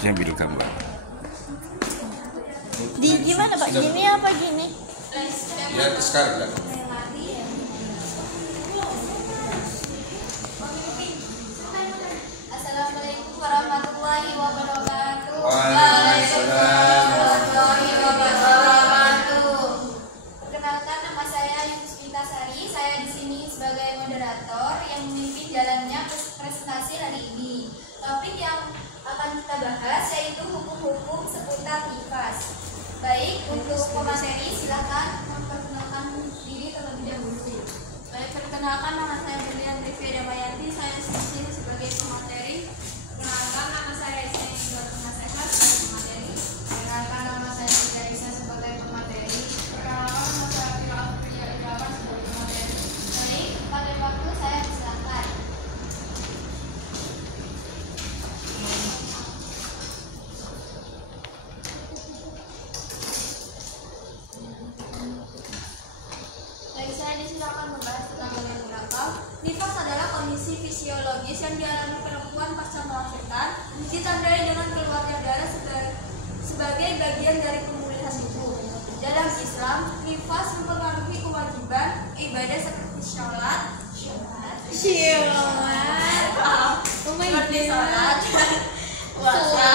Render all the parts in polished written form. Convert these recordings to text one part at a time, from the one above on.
Yang biru gambar. Di gimana Pak? Gini apa gini? Ya, sekarang. Assalamualaikum warahmatullahi wabarakatuh. Waalaikumsalam warahmatullahi wabarakatuh. Perkenalkan, nama saya Yusfita Sari. Saya di sini sebagai moderator yang memimpin jalannya presentasi hari ini. Topik yang akan kita bahas yaitu hukum-hukum seputar IPAS. Baik, untuk pemateri silakan memperkenalkan diri terlebih dahulu. Baik, perkenalkan, nama saya Berlian Rivia Damayanti. Saya di sini sebagai pemateri. Perkenalkan, nama saya Ismail sebagai penasehat sebagai pemateri. Perkenalkan, nama saya Siti Isa sebagai pemateri. Perkenalkan, nama saya Fira Irawan sebagai pemateri. Baik, pada waktu saya silakan. Baik, saya disilakan membahas tentang yang belakang. Nifas adalah kondisi fisiologis yang dialami perempuan pasca melahirkan, ditandai dengan keluarnya darah sebagai bagian dari pemulihan ibu. Dalam Islam, nifas mempengaruhi kewajiban ibadah seperti sholat, puasa,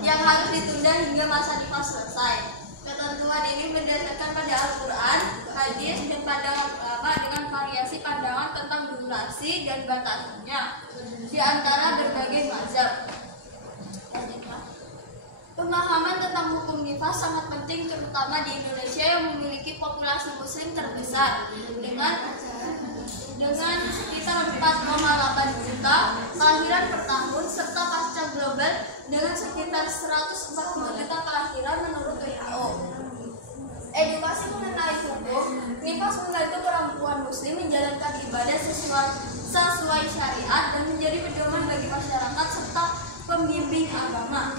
yang harus ditunda hingga masa nifas selesai. Ketentuan ini berdasarkan pada Al-Quran, hadis, dan pandangan ulama dengan variasi pandangan tentang durasi dan batasannya di antara berbagai mazhab. Pemahaman tentang hukum nifas sangat penting, terutama di Indonesia yang memiliki populasi muslim terbesar dengan sekitar 4,8 juta kelahiran per tahun, serta pasca global dengan sekitar 140 juta kelahiran menurut WHO. Edukasi mengenai hukum nifas membantu perempuan muslim menjalankan ibadah sesuai syariat dan menjadi pedoman bagi masyarakat serta pembimbing agama.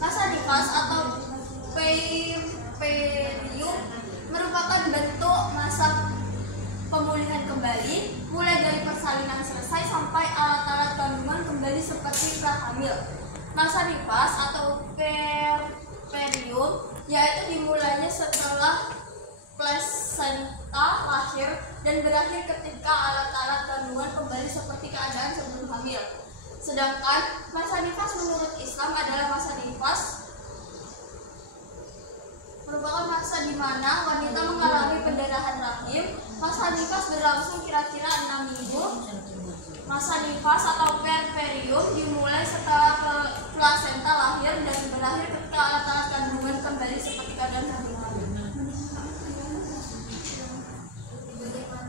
Masa nifas atau period merupakan bentuk masa pemulihan kembali, mulai dari persalinan selesai sampai alat-alat kandungan kembali seperti prahamil. Masa nifas atau period yaitu dimulainya setelah plasenta lahir dan berakhir ketika alat-alat kandungan kembali seperti keadaan sebelum hamil. Sedangkan masa nifas menurut Islam adalah masa nifas merupakan masa di mana wanita mengalami pendarahan rahim. Masa nifas berlangsung kira-kira 6 minggu. Masa nifas atau period dimulai setelah plasenta lahir dan berakhir ketika alat-alat kandungan kembali seperti keadaan sebelum hamil.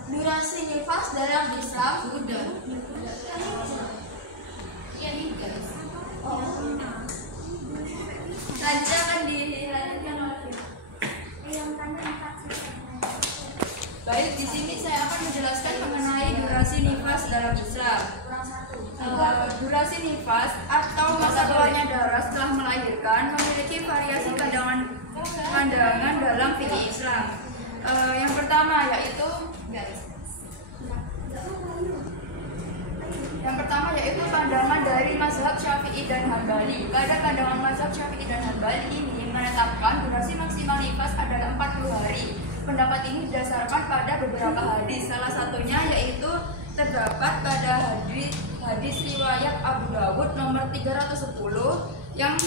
Durasi nifas dalam Islam sudah. Selanjutnya akan dilanjutkan oleh baik, di sini saya akan menjelaskan mengenai durasi nifas dalam Islam. Durasi nifas atau masa keluarnya darah setelah melahirkan memiliki variasi pandangan dalam fikih Islam. Yang pertama yaitu pandangan dari mazhab Syafi'i dan Hambali. Pada pandangan mazhab Syafi'i dan Hambali ini menetapkan durasi maksimal nifas adalah 40 hari. Pendapat ini didasarkan pada beberapa hadis. Salah satunya yaitu terdapat pada hadis riwayat Abu Dawud nomor 310 yang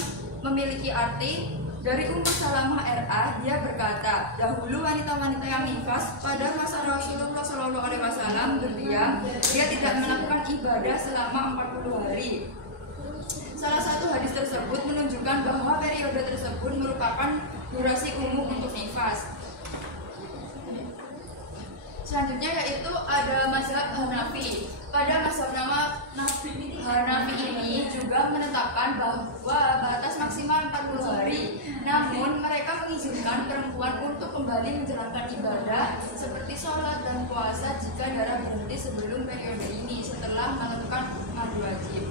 memiliki arti dari Ummu Salamah RA. Dia berkata, dahulu wanita-wanita yang nifas pada masa Rasulullah SAW berdiam, dia tidak melakukan ibadah selama 40 hari. Salah satu hadis tersebut menunjukkan bahwa periode tersebut merupakan durasi umum untuk nifas. Selanjutnya yaitu ada mazhab Hanafi. Pada mazhab Hanafi ini juga menetapkan bahwa batas maksimal 40 hari. Namun mereka mengizinkan perempuan untuk kembali menjalankan ibadah seperti sholat dan puasa jika darah berhenti sebelum periode ini setelah melakukan mandi wajib.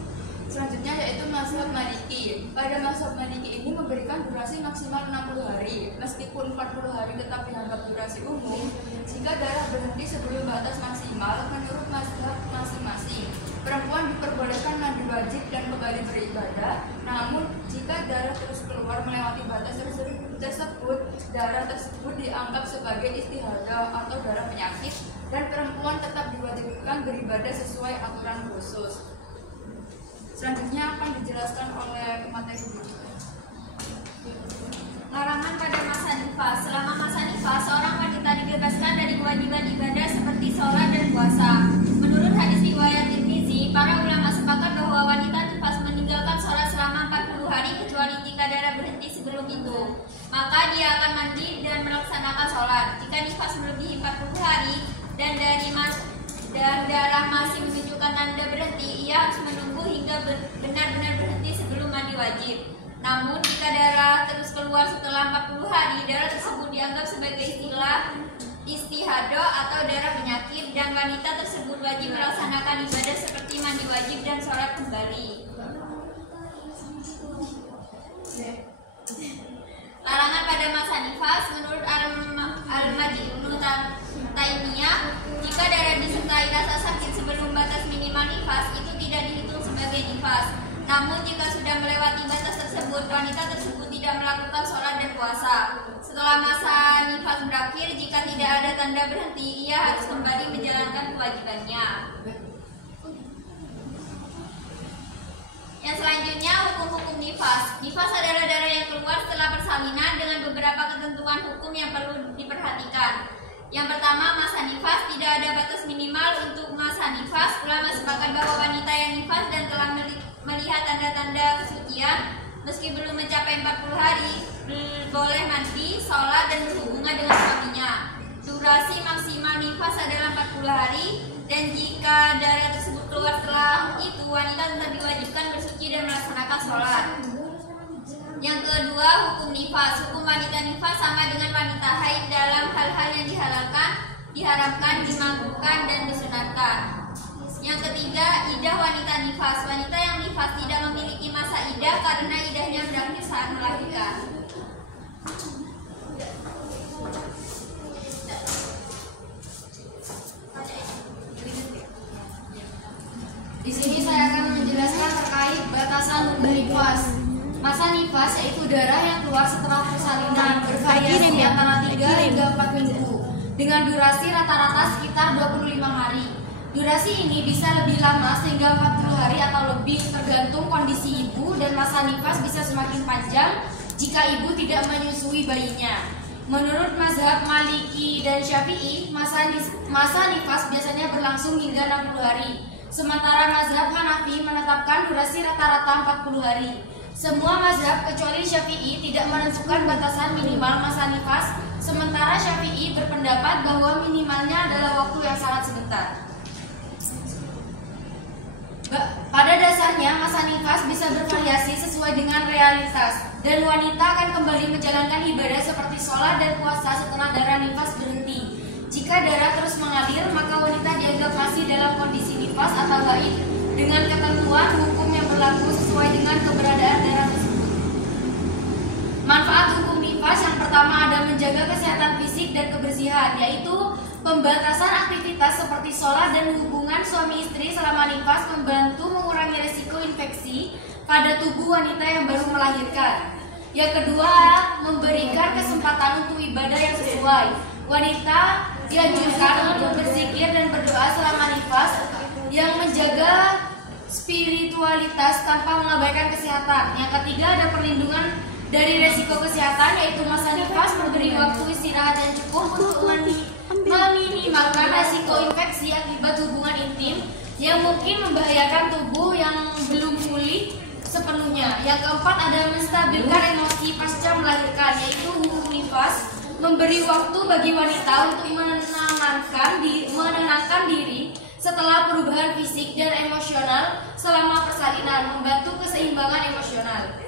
Selanjutnya yaitu mazhab Maliki. Pada mazhab Maliki ini memberikan durasi maksimal 60 hari. Meskipun 40 hari tetap dianggap durasi umum, jika darah berhenti sebelum batas maksimal menurut mazhab masing-masing, perempuan diperbolehkan wajib dan kembali beribadah. Namun jika darah terus keluar melewati batas tersebut, darah tersebut dianggap sebagai istihadah atau darah penyakit, dan perempuan tetap diwajibkan beribadah sesuai aturan khusus. Selanjutnya akan dijelaskan oleh pemateri berikutnya. Larangan pada masa nifas. Selama masa nifas, seorang wanita dibebaskan dari kewajiban ibadah seperti sholat dan puasa. Menurut hadis riwayat Tirmizi, para ulama sepakat bahwa wanita nifas meninggalkan sholat selama 40 hari kecuali jika darah berhenti sebelum itu. Maka dia akan mandi dan melaksanakan sholat. Jika nifas melebihi 40 hari dan darah masih menunjukkan tanda berhenti, ia harus menunggu hingga benar-benar berhenti sebelum mandi wajib. Namun jika darah terus keluar setelah 40 hari, darah tersebut dianggap sebagai istihadah atau darah penyakit, dan wanita tersebut wajib melaksanakan ibadah seperti mandi wajib dan sholat kembali. Larangan pada masa nifas. Menurut Al-Majnun Taimiyah, jika darah disertai rasa sakit sebelum batas minimal nifas, itu tidak dihitung sebagai nifas. Namun jika sudah melewati batas tersebut, wanita tersebut tidak melakukan sholat dan puasa. Setelah masa nifas berakhir, jika tidak ada tanda berhenti, ia harus kembali menjalankan kewajibannya. Yang selanjutnya, hukum-hukum nifas. Nifas adalah darah yang keluar setelah persalinan dengan beberapa ketentuan hukum yang perlu diperhatikan. Yang pertama, masa nifas. Tidak ada batas minimal untuk masa nifas. Ulama sepakat bahwa wanita yang nifas dan telah melihat tanda-tanda kesucian meski belum mencapai 40 hari boleh mandi, sholat, dan berhubungan dengan suaminya. Durasi maksimal nifas adalah 40 hari, dan jika darah tersebut keluar setelah itu, wanita tetap diwajibkan bersuci dan melaksanakan sholat. Yang kedua, hukum nifas. Hukum wanita nifas sama dengan wanita haid dalam hal-hal yang diharamkan, dimabukkan, dan disunatkan. Yang ketiga, idah wanita nifas. Wanita yang nifas tidak memiliki masa idah karena idahnya berakhir saat melahirkan. Di sini saya akan menjelaskan terkait batasan hukum nifas. Masa nifas yaitu darah yang keluar setelah persalinan, bervariasi antara 3 hingga 4 minggu dengan durasi rata-rata sekitar 25 hari. Durasi ini bisa lebih lama sehingga 40 hari atau lebih tergantung kondisi ibu, dan masa nifas bisa semakin panjang jika ibu tidak menyusui bayinya. Menurut mazhab Maliki dan Syafi'i, masa nifas biasanya berlangsung hingga 60 hari. Sementara mazhab Hanafi menetapkan durasi rata-rata 40 hari. Semua mazhab kecuali Syafi'i tidak menentukan batasan minimal masa nifas, sementara Syafi'i berpendapat bahwa minimalnya adalah waktu yang sangat sebentar. Pada dasarnya, masa nifas bisa bervariasi sesuai dengan realitas, dan wanita akan kembali menjalankan ibadah seperti sholat dan puasa setelah darah nifas berhenti. Jika darah terus mengalir, maka wanita dianggap masih dalam kondisi nifas atau haid dengan ketentuan hukum yang berlaku sesuai dengan keberadaan darah tersebut. Manfaat hukum nifas yang pertama ada menjaga kesehatan fisik dan kebersihan, yaitu pembatasan aktivitas seperti sholat dan hubungan suami istri selama nifas membantu mengurangi risiko infeksi pada tubuh wanita yang baru melahirkan. Yang kedua, memberikan kesempatan untuk ibadah yang sesuai. Wanita dianjurkan untuk berzikir dan berdoa selama nifas yang menjaga spiritualitas tanpa mengabaikan kesehatan. Yang ketiga, ada perlindungan dari risiko kesehatan, yaitu masa nifas memberi waktu istirahat yang cukup untuk meminimalkan risiko infeksi akibat hubungan intim yang mungkin membahayakan tubuh yang belum pulih sepenuhnya. Yang keempat, ada menstabilkan emosi pasca melahirkan, yaitu hukum nifas memberi waktu bagi wanita untuk menenangkan diri setelah perubahan fisik dan emosional selama persalinan, membantu keseimbangan emosional.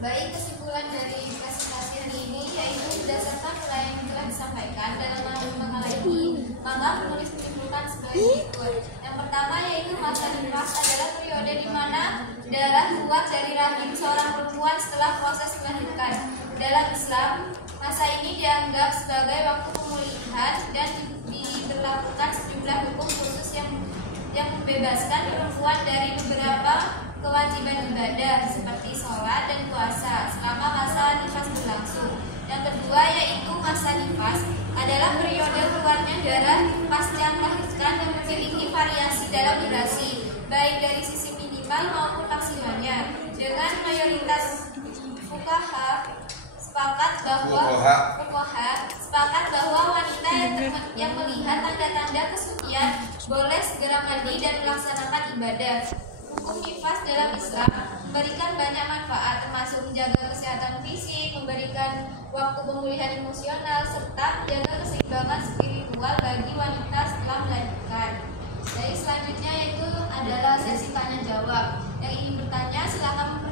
Baik, kesimpulan dari presentasi hari ini yaitu berdasarkan nilai yang telah disampaikan dalam makalah ini, maka penulis menyimpulkan sebagai berikut. Yang pertama yaitu masa nifas adalah periode di mana darah keluar dari rahim seorang perempuan setelah proses melahirkan. Dalam Islam, masa ini dianggap sebagai waktu pemulihan dan diberlakukan sejumlah hukum khusus yang membebaskan perempuan dari beberapa kewajiban ibadah seperti sholat dan puasa selama masa nifas berlangsung. Yang kedua yaitu masa nifas adalah periode keluarnya darah pasca melahirkan yang memiliki variasi dalam durasi, baik dari sisi minimal maupun maksimalnya. Dengan mayoritas fuqaha sepakat bahwa wanita yang melihat tanda-tanda kesucian boleh segera mandi dan melaksanakan ibadah. Hukum nifas dalam Islam memberikan banyak manfaat, termasuk menjaga kesehatan fisik, memberikan waktu pemulihan emosional, serta menjaga keseimbangan spiritual bagi wanita setelah melahirkan. Jadi selanjutnya yaitu adalah sesi tanya jawab. Yang ingin bertanya silakan